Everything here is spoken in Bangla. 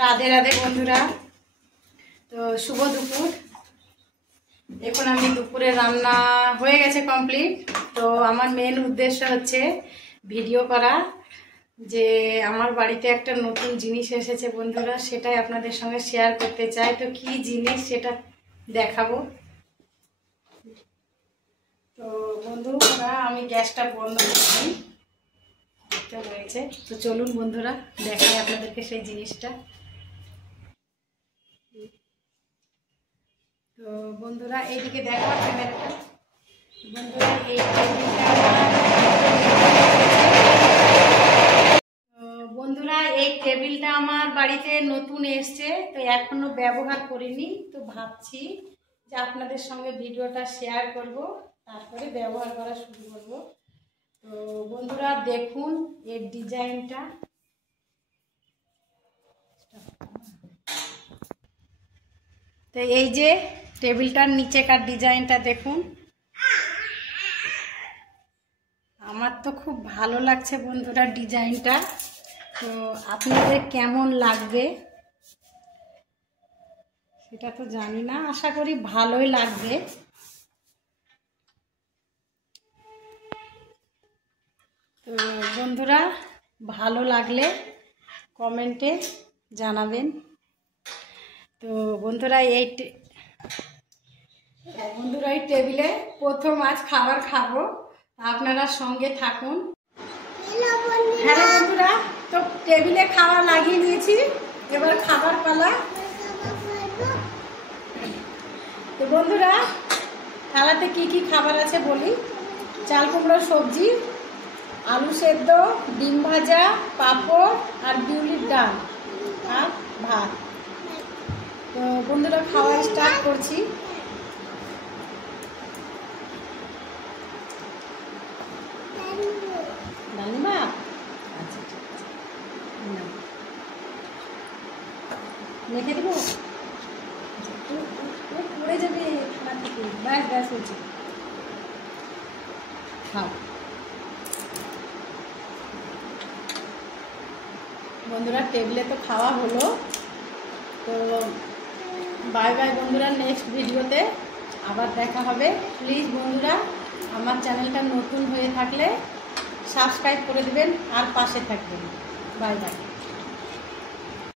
রাধে রাধে বন্ধুরা। তো শুভ দুপুর। এখন আমি দুপুরে রান্না হয়ে গেছে কমপ্লিট। তো আমার মেন উদ্দেশ্য হচ্ছে ভিডিও করা, যে আমার বাড়িতে একটা নতুন জিনিস এসেছে বন্ধুরা, সেটাই আপনাদের সঙ্গে শেয়ার করতে চাই। তো কি জিনিস সেটা দেখাবো। তো বন্ধুরা আমি গ্যাসটা বন্ধ করছি, রয়েছে। তো চলুন বন্ধুরা দেখাই আপনাদেরকে সেই জিনিসটা। তো বন্ধুরা এইদিকে দেখো ক্যামেরাটা। বন্ধুরা এই টেবিলটা বন্ধুরা এই টেবিলটা আমার বাড়িতে নতুন এসছে, তো এখনো ব্যবহার করিনি। তো ভাবছি যে আপনাদের সঙ্গে ভিডিওটা শেয়ার করব, তারপরে ব্যবহার করা শুরু করব। তো বন্ধুরা দেখুন এর ডিজাইনটা। তো এই যে টেবিলটার নিচেকার ডিজাইনটা দেখুন, আমার তো খুব ভালো লাগছে বন্ধুরা ডিজাইনটা। তো আপনাদের কেমন লাগবে সেটা তো জানি না, আশা করি ভালোই লাগবে। তো বন্ধুরা ভালো লাগলে কমেন্টে জানাবেন। তো বন্ধুরা এই টেবিলে প্রথম আজ খাবার খাবো, আপনারা সঙ্গে থাকুন। হ্যালো বন্ধুরা, তো টেবিলে খাবার লাগিয়ে নিয়েছি, এবার খাবার পালা। তো বন্ধুরা থালাতে কি কি খাবার আছে বলি। চাল কুমড়োর সবজি, আলু সেদ্ধ, ডিম ভাজা, পাঁপড় আর বিউলির ডাল আর ভাত। তো বন্ধুরা খাওয়া স্টার্ট করছি। ডালিমা আচ্ছা ঠিক আছে, রেখে দেবো, পড়ে যাবে খাবার থেকে। ব্যাস ব্যাস হচ্ছে, খাও বন্ধুরা। টেবিলে তো খাওয়া হলো, তো বাই বাই বন্ধুরা। নেক্সট ভিডিওতে আবার দেখা হবে। প্লিজ বন্ধুরা আমার চ্যানেলটা নতুন হয়ে থাকলে সাবস্ক্রাইব করে দেবেন আর পাশে থাকবেন। Bye bye.